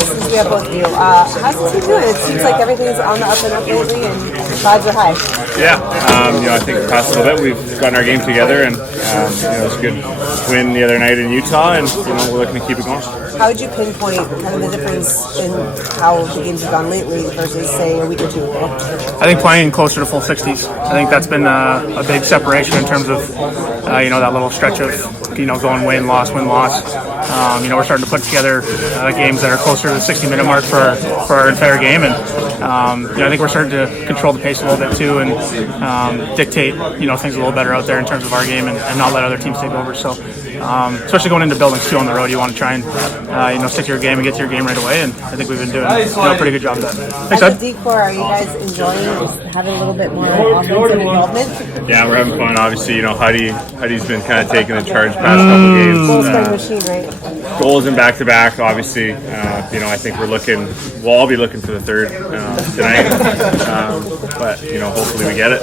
since we have both of you, how's the team doing? It seems like everything's on the up and up lately, and vibes are high. Yeah, I think the past little bit we've gotten our game together, and it was a good win the other night in Utah, and we're looking to keep it going. How would you pinpoint kind of the difference in how the games have gone lately versus, say, a week or two ago? I think playing closer to full 60s. I think that's been a big separation in terms of that little stretch of going win loss. We're starting to put together games that are closer to the 60-minute mark for our entire game, and I think we're starting to control the pace a little bit too, and dictate things a little better out there in terms of our game, and not let other teams take over. So especially going into buildings too on the road, you want to try and stick to your game and get to your game right away, and I think we've been doing a pretty good job of that. Thanks, Ed. As a D-core, are you guys enjoying just having a little bit more offensive involvement? Yeah, we're having fun. Obviously, Huddy's been kind of taking the charge past couple games. Goal-scoring machine, right? Goals in back-to-back, obviously. I think we'll all be looking for the third tonight. But hopefully we get it.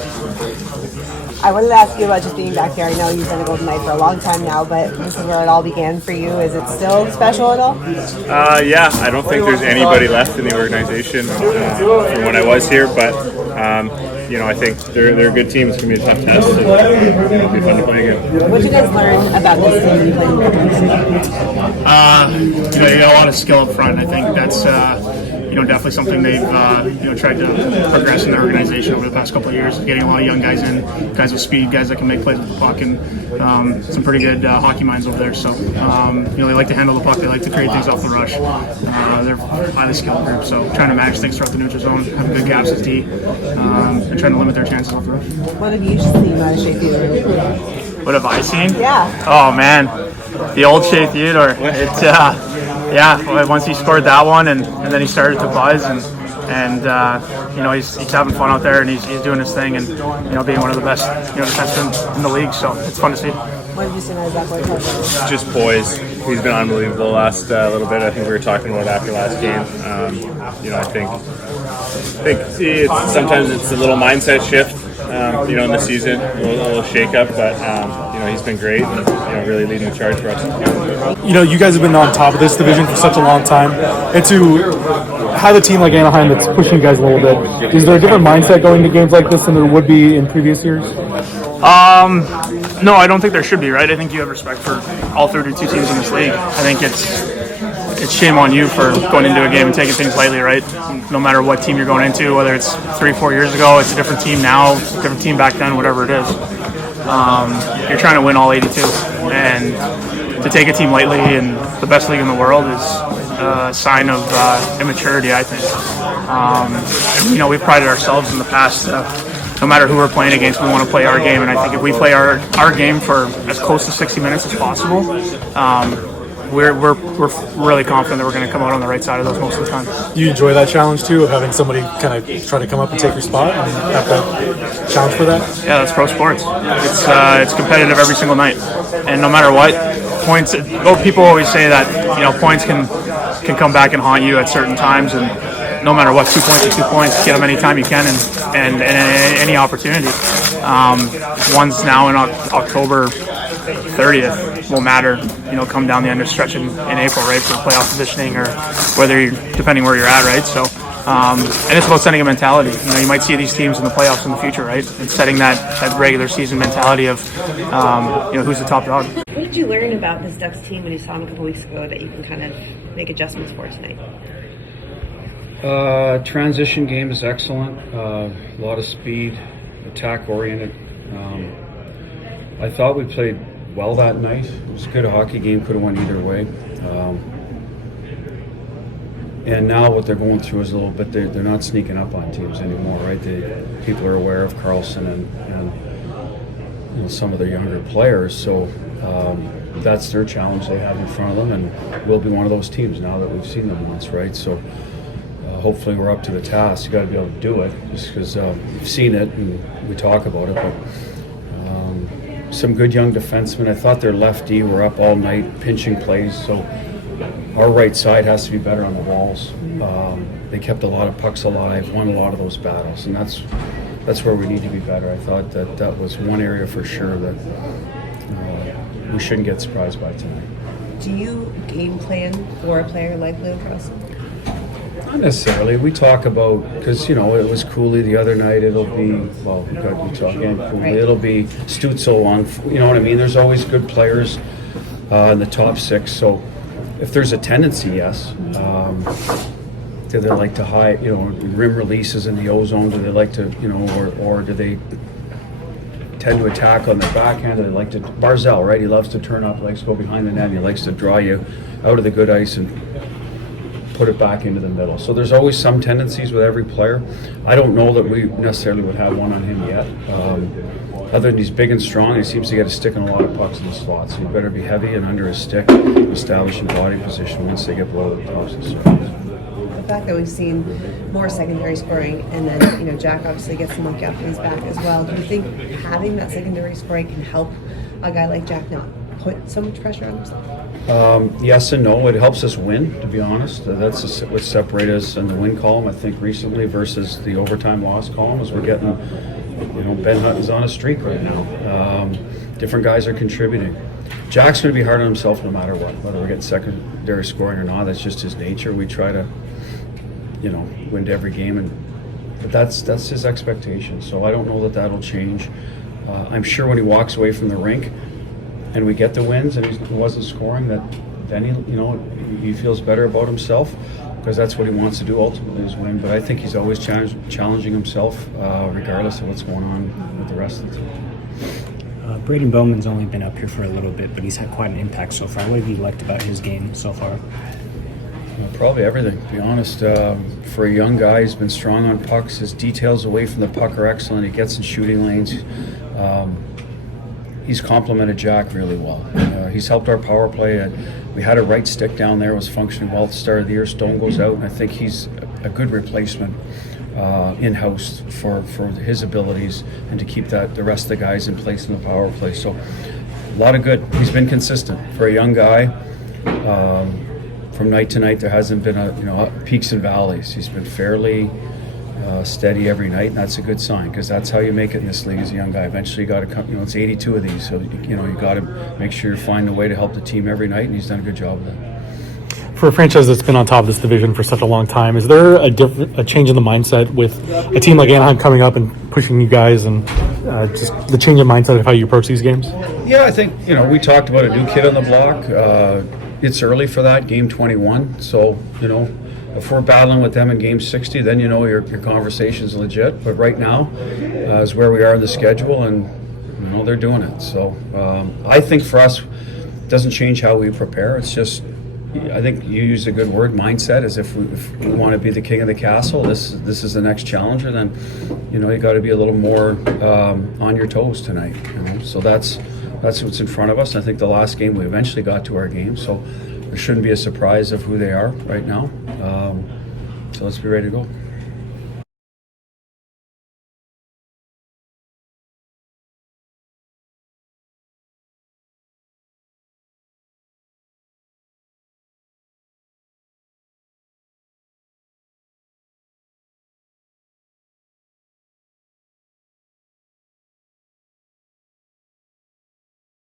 I wanted to ask you about just being back here. I know you've been a Golden Knight for a long time now, but this is where it all began for you. Is it still special at all? Yeah, I don't think there's anybody left in the organization from when I was here, but I think they're a good team. It's going to be a tough test, and it'll be fun to play again. What did you guys learn about this team when you played in the You got a lot of skill up front. I think that's definitely something they've tried to progress in their organization over the past couple of years. Getting a lot of young guys in, guys with speed, guys that can make plays with the puck, and some pretty good hockey minds over there. So they like to handle the puck. They like to create things off the rush. They're a highly skilled group. So trying to manage things throughout the neutral zone, having good gaps at D, and trying to limit their chances off the rush. What have you seen out of Shea Theodore? What have I seen? Yeah. Oh man, the old Shea Theodore. Once he scored that one, and then he started to buzz, and he's having fun out there, and he's doing his thing, and being one of the best defensemen in the league. So it's fun to see. What did you see out of Zach Cavanagh? Just poise. He's been unbelievable the last little bit. I think we were talking about after last game. I think sometimes it's a little mindset shift. In the season, a little shake-up, but he's been great, and, really leading the charge for us. You guys have been on top of this division for such a long time, and to have a team like Anaheim that's pushing you guys a little bit, is there a different mindset going to games like this than there would be in previous years? No, I don't think there should be, right? I think you have respect for all 32 teams in this league. I think it's shame on you for going into a game and taking things lightly, right? No matter what team you're going into, whether it's 3-4 years ago, it's a different team now, different team back then, whatever it is. You're trying to win all 82, and to take a team lightly in the best league in the world is a sign of immaturity, I think. We've prided ourselves in the past. No matter who we're playing against, we want to play our game, and I think if we play our game for as close to 60 minutes as possible, we're really confident that we're going to come out on the right side of those most of the time. Do you enjoy that challenge too, of having somebody kind of try to come up and take your spot and have to challenge for that? Yeah, that's pro sports. It's competitive every single night, and no matter what, points. People always say that points can come back and haunt you at certain times, and no matter what, 2 points are 2 points. Get them anytime you can, and any opportunity. One's now in October 30th will matter, come down the end of stretch in April, right, for playoff positioning, or depending where you're at, right? So, and it's about setting a mentality. You might see these teams in the playoffs in the future, right? It's setting that regular season mentality of, who's the top dog. What did you learn about this Ducks team when you saw them a couple weeks ago that you can kind of make adjustments for tonight? Transition game is excellent. A lot of speed, attack oriented. I thought we played well that night. It was a good hockey game, could have went either way. And now what they're going through is a little bit, they're not sneaking up on teams anymore, right? People are aware of Carlson and some of their younger players, so that's their challenge they have in front of them, and we'll be one of those teams now that we've seen them once, right? So hopefully we're up to the task. You got to be able to do it, just because we've seen it and we talk about it, but some good young defensemen. I thought their lefty were up all night pinching plays, so our right side has to be better on the walls. They kept a lot of pucks alive, won a lot of those battles, and that's where we need to be better. I thought that was one area for sure that we shouldn't get surprised by tonight. Do you game plan for a player like Leo Carlson? Not necessarily. We talk about, because, it was Cooley the other night. It'll be, well, we talk again, Cooley. Right. It'll be Stutzel on, you know what I mean? There's always good players in the top 6. So if there's a tendency, yes. Do they like to hide, rim releases in the O-zone? Do they like to, or do they tend to attack on the backhand? Do they like to, Barzell, right? He loves to turn up, likes to go behind the net, and he likes to draw you out of the good ice and put it back into the middle. So there's always some tendencies with every player. I don't know that we necessarily would have one on him yet. Other than he's big and strong, he seems to get a stick in a lot of pucks in the slot. So you better be heavy and under his stick, establishing body position once they get below the tops of the surface. The fact that we've seen more secondary scoring, and then Jack obviously gets the monkey off his back as well. Do you think having that secondary scoring can help a guy like Jack not put so much pressure on himself? Yes and no. It helps us win, to be honest. That's what separated us in the win column, I think, recently versus the overtime loss column. Is we're getting, Ben Hutton's on a streak right now. Different guys are contributing. Jack's going to be hard on himself no matter what, whether we're getting secondary scoring or not. That's just his nature. We try to, win every game, but that's his expectation. So I don't know that that'll change. I'm sure when he walks away from the rink and we get the wins and he wasn't scoring, that then he feels better about himself, because that's what he wants to do ultimately, is win. But I think he's always challenging himself, regardless of what's going on with the rest of the team. Braden Bowman's only been up here for a little bit, but he's had quite an impact so far. What have you liked about his game so far? Probably everything, to be honest. For a young guy, he's been strong on pucks. His details away from the puck are excellent. He gets in shooting lanes. He's complemented Jack really well. He's helped our power play. We had a right stick down there, was functioning well at the start of the year. Stone goes out, and I think he's a good replacement in-house for his abilities and to keep the rest of the guys in place in the power play. So a lot of good. He's been consistent for a young guy. From night to night, there hasn't been peaks and valleys. He's been fairly steady every night, and that's a good sign, because that's how you make it in this league as a young guy. Eventually, you got to come. It's 82 of these, so you got to make sure you find a way to help the team every night, and he's done a good job of that. For a franchise that's been on top of this division for such a long time, is there a change in the mindset with a team like Anaheim coming up and pushing you guys, and just the change in mindset of how you approach these games? Yeah, I think we talked about a new kid on the block. It's early for that, game 21. So if we're battling with them in game 60, then your conversation's legit. But right now is where we are in the schedule, and they're doing it. So I think for us, it doesn't change how we prepare. It's just, I think you used a good word, mindset, as if we want to be the king of the castle. This is the next challenger. Then you got to be a little more on your toes tonight. So that's what's in front of us. And I think the last game we eventually got to our game, so there shouldn't be a surprise of who they are right now. So let's be ready to go.